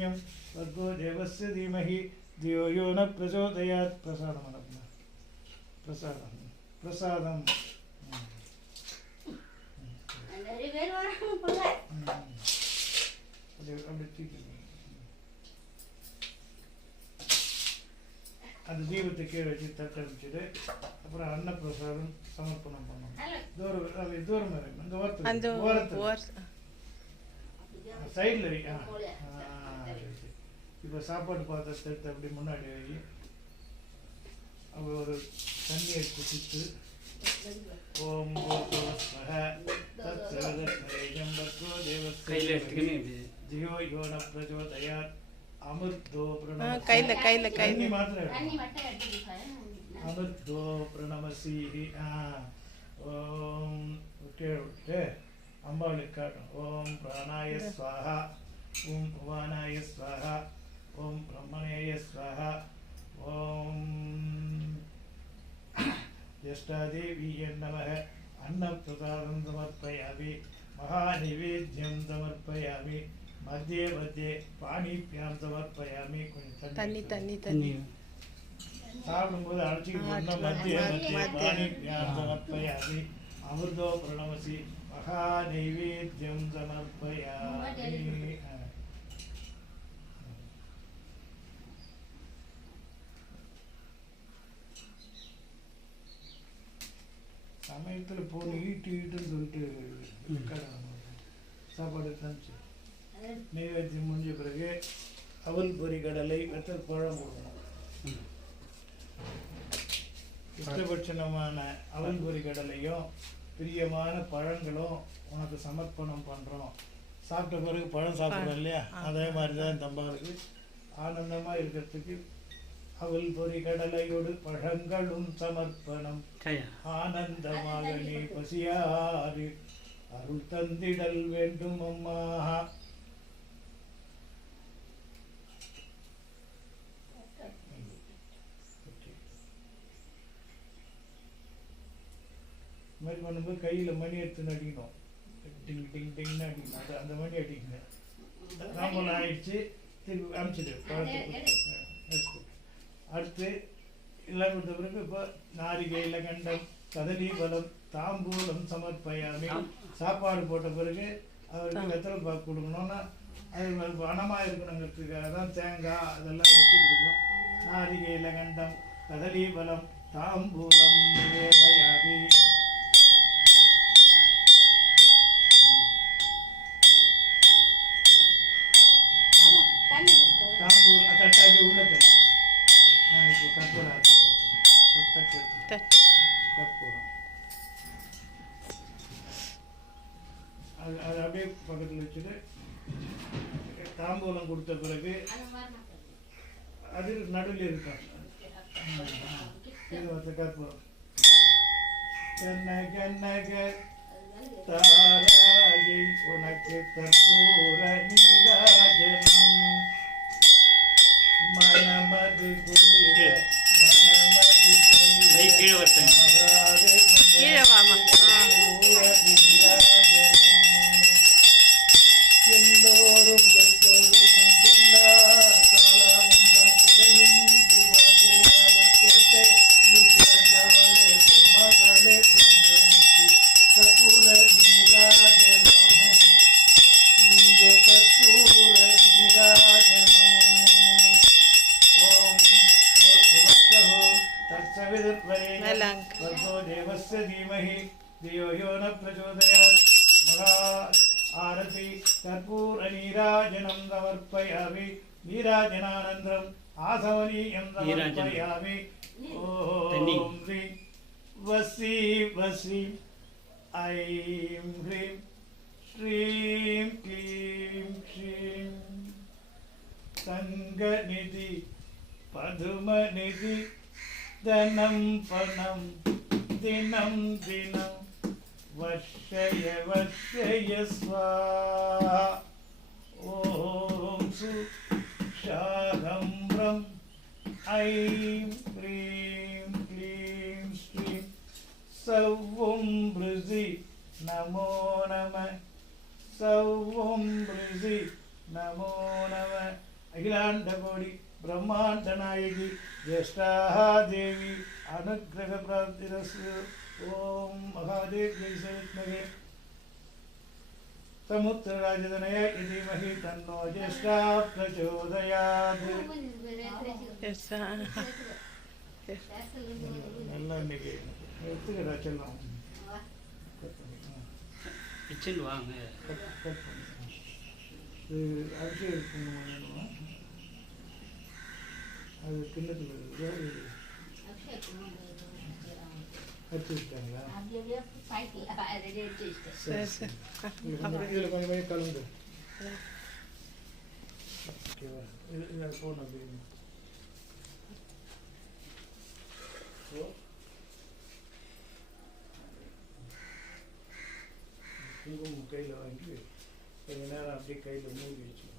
भर्गो देवस्य धीमहि धियो यो न प्रचोदयात् प्रसादं प्रसादं அந்த தீபத்தை கீழே வச்சு தட்டடிச்சுட்டு அப்புறம் அன்னப்பிரசாதம் சமர்ப்பணம் பண்ணணும். தூரம் இந்த ஓரத்தில் சைடில் இப்போ சாப்பாடு பாத்திரத்தை எடுத்து அப்படி முன்னாடி வை. அப்போ ஒரு தண்ணியை குடித்து ஓம் ஜியோ யோன பிரச்சோதயாத் அமிர்தோ கையில் மாத்திரம் அமிர்தோ பிரணமசி ஓம் விட்டு அம்பாளுக்கு காட்டும். ஓம் பிராணாய ஸ்வாஹா ஓம் பவானாய ஸ்வாஹா ஓம் பிரம்மணேய ஸ்வாஹா ஓம் ஜஷ்டாதேவியே நமः अन्नप्रसादं समर्पयामि महानिवेद्यं समर्पयामि मध्ये मध्ये पानीभ्यां समर्पयामि. தண்ணி சாப்பிடும்போது அழைச்சிக்கிட்டு மத்திய மத்திய பாணிभ्यां समर्पयामि अमृतो प्रणमसि महानैवेद्यं समर्पयामि. சமயத்தில் போன ஈட்டுன்னு சொல்லிட்டு சாப்பாடு தந்துச்சு. நைவேத்தியம் முடிஞ்ச பிறகு அவல் பொரி கடலை வெத்தல் பழம் போடணும். இஷ்டபட்சணமான அவல் பொரி கடலையும் பிரியமான பழங்களும் உனக்கு சமர்ப்பணம் பண்ணுறோம். சாப்பிட்ட பிறகு பழம் சாப்பிட்றோம் இல்லையா, அதே மாதிரி தான் இந்த அம்பாவுக்கு ஆனந்தமாக இருக்கிறதுக்கு அவள் பொறி கடலையோடு பழங்களும் சமர்ப்பணம். ஆனந்தமாக நீ பசியாறு அருள் தந்திடல் வேண்டும் அம்மா. இந்த மாதிரி பண்ணும்போது கையில் மணி எடுத்துன்னு அடிக்கணும். டிங் டிங் டிங்னு அடிக்கணும். அந்த மணி அடிக்கணும். ராமன் ஆயிடுச்சு, திருப்பி அனுப்பிச்சிடு பழத்துக்கு. அடுத்து எல்லாம் கொடுத்த பிறகு இப்போ நாரிகையில் கண்டம் கதலி பலம் தாம்பூலம் சமர்ப்பயாமி. சாப்பாடு போட்ட பிறகு அவருக்கு வெத்தலை பாக்கு கொடுக்கணும்னா அது பணமாக இருக்கணுங்கிறதுக்காக தான் தேங்காய் அதெல்லாம் வச்சு கொடுக்கணும். நாரிகையில் கண்டம் கதலி பலம் தாம்பூலம் நிவேதயாமி. தாம்பூலம் தட்டாடி உள்ள தண்ணி இப்போ கற்பூரம் கற்பூரம் அது அப்படியே பக்கத்தில் வச்சுட்டு தாம்பூலம் கொடுத்த பிறகு அது நடுவில் இருக்கும். இது வந்து கற்பூரம் தாராயை உனக்கு கற்பூர நீராஜனம் மனமது குளிர மனமது எல்லோரும் எப்பொழுதும் எல்லா காலமும் குறையின்றி வாழ்ந்தவளே கேட்ட நீ பிறந்தவளே மகளே கற்பூர நீராஜனம் நீங்க கற்பூர நீராஜனம். भर्गो देवस्य धीमहि धियो यो न प्रचोदयात् महा आरति कर्पूरनीराजनं समर्पयामि. नीराजनानन्तरम् आसवनीयं समर्पयामि. ॐ ह्रीं वसी वसी ऐं ह्रीं श्रीं क्लीं श्रीं सङ्गनिधि पदुमनिधि धनं पणं दिनं दिनं वर्षय वर्षय स्वाहा. ॐ सुशाहम्रं ऐं ह्रीं क्लीं श्रीं सौं भृजि नमो नमः सौं भृजि नमो नमः अखिलाण्डकोटि ब्रह्माण्डनायकि ज्येष्ठाः देवी अनुग्रहप्राप्तिरस्तु ॐ महादेव्यै सविद्महे समुद्रराजतनय धीमहि तन्नो ज्येष्ठाः प्रचोदयात् நல்லா இன்னைக்கு எடுத்துக்கிறா செல்லம் கிச்சன் வாங்க இது அபிஷேகம் பண்ணணுமா அது கிண்ணத்தில் வச்சுருக்காங்களா இதில் கொஞ்சம் கலந்து ஓகேவா இது போகணும் அப்படின்னு குங்குமம் கையில் வாங்கி கொஞ்ச நேரம் அப்படியே கையில் மூடி வச்சு